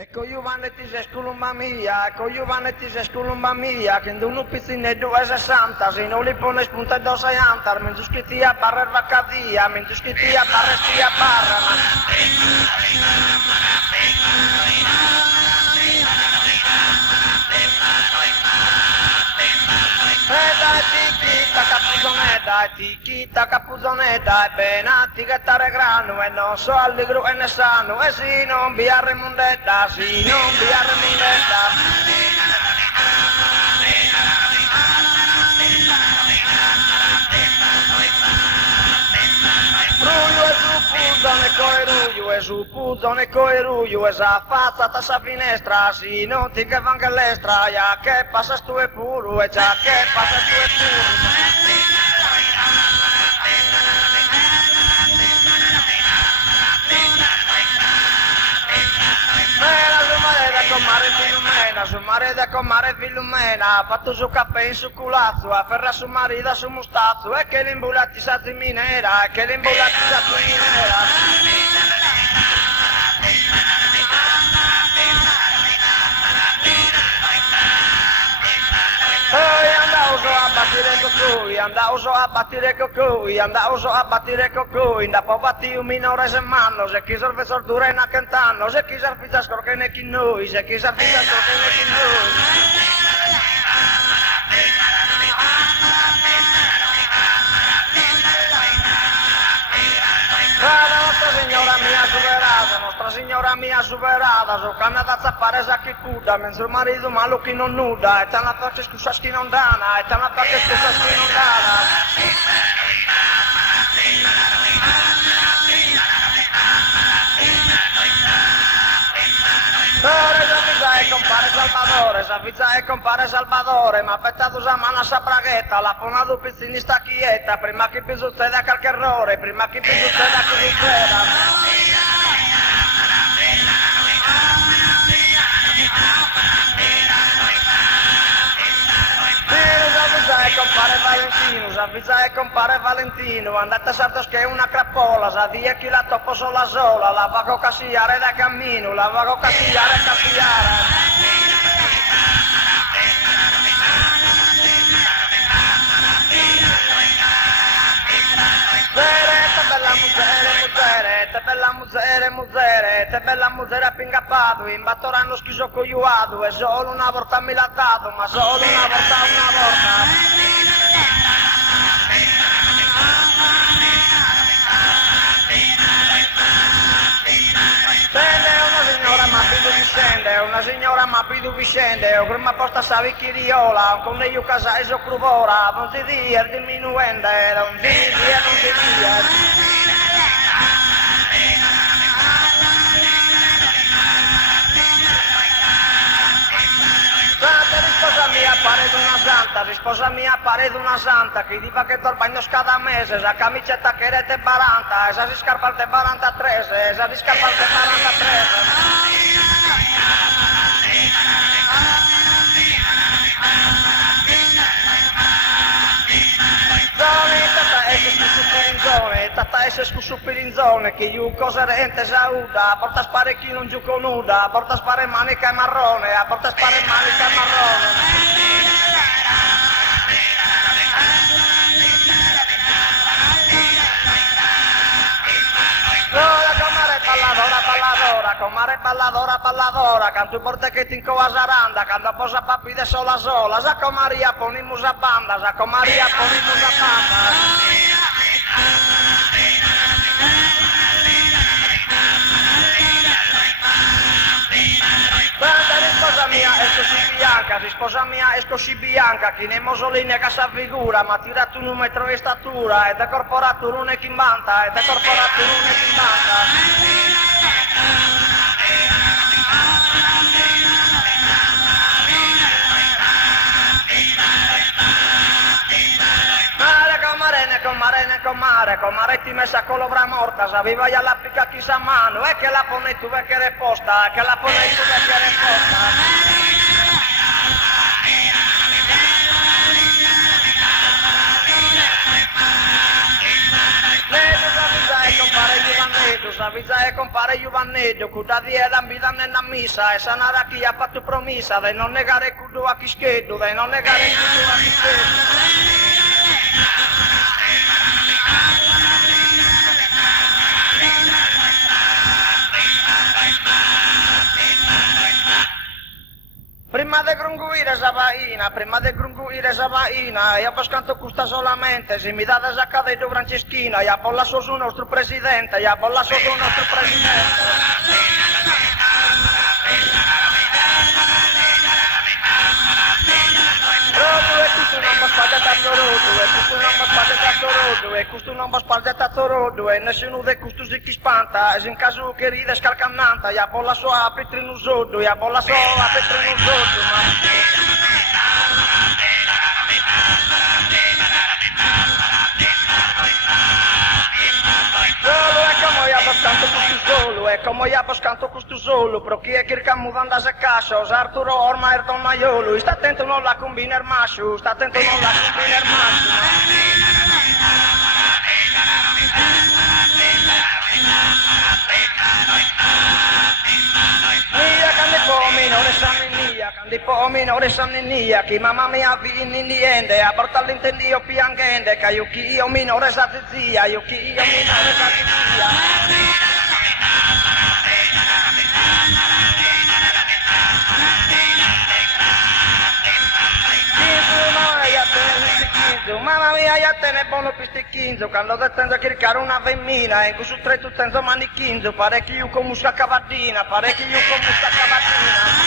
Ecco Giovanetti se sculumba mia, ecco Giovanetti se sculumba mia, che un pizzine 2,60, se non li pone spunta e dosa antar, mentre schittia barra il vaccadia, mentre schittia barra stia barra, tiki capuzone dai penati che tare grano e non so allegro e ne sanno e si non biarre mundetta, si non biarre mundetta. E su puzzone coeruglio e sa fazzata sa finestra, si non ti che van che l'estra, ya che passa stu e puro e già che passa stu e puro. Su mare da comare Filumena, ha fatto su caffè in su culazzo, a ferra su marida su mustazzo, e che l'imbulatti sa minera, e che l'imbulatti sa minera. Andavo a battere cocoi, andavo a battere cocoi, da poi batti un minore se manno, se chi serve sordura in accantanno, se chi serve da scorchene chi noi, se chi serve da scorchene chi noi. Nostra signora mia superata, so canna da zappare sa chi cuda, mentre il marito malo chi non nuda, e te la fa che scusa chi non dana, e te la fa che scusa chi non dana. Savizza e compare Salvatore, ma pettato sa mano sa braghetta, la ponato pizzini sta chieta, prima che succeda qualche errore, prima che succeda che succeda. Savizza e compare Valentino, andate a Sardos che è una crappola, sa dia chi la toppo sola sola, la va a cassigliare da cammino, la va a cassigliare e cassigliare. Te bella musere pingappato, in battoranno schiso cogliuato, e solo una volta mi l'ha dato, ma solo una volta. Una signora ma più vicende, o prima porta sa vicchiriola, con lei casa e so cruvora, non si dia diminuende, non si dia. Risposa mia pare d'una santa, che dica che dormagno scada mese, sa camicetta che rete 40, esa si scarparte 43, esa si scarparte 43. Tata esse scusupirinzone, che io cosa rente sauda, porta spare chi non giuco nuda, porta spare manica e marrone, porta spare manica e marrone. Balladora, canto porta che ti incoa saranda, quando posa papi de sola, Sacco Maria ponimus a banda, Sacco Maria ponimus a banda. Risposa mia è così bianca, chi ne mosoline che sa figura, ma tirato 1 metro di statura, ed è corporato non è chi manta, ed è corporato non è chi manta. Comare ti messa con l'obra morta, sa viva ya la pica chi sa mano, e che la pone tu che reposta, e che la pone tu che reposta. s'avvizza e compare Giovannetto, cuda di ed ambita nella missa, e sanare chi ha fatto promessa, di non negare cudo a chischetto, di non negare cudo a chischetto. Prima di grunguire Sabaina, io canto questa solamente, se mi date sacca di Franceschina, io bolla su nostro presidente, io bolla su nostro presidente. E questo non va spaldato rodo, e nessuno di questo si chi spanta, e in caso che ride scalcannanta, e bolla so a Petrino Sotto, e bolla so a Petrino Sotto, e come io canto questo solo, però chi è che mudando a casa, Arturo ormai è donnaiolo, sta attento non la combina il maschio, sta attento non la combina il maschio. Candi po' minore sanno nia, che mamma mia vini niente, a portare l'intendio piangente, che io minore sa zia, io minore sa zia. Mamma mia, io te ne buono pisticchino, quando detendo a cercare una femmina, e in questo tre tu tenzo manicchino, parecchio io come musca cavardina, parecchio io come musca cavardina.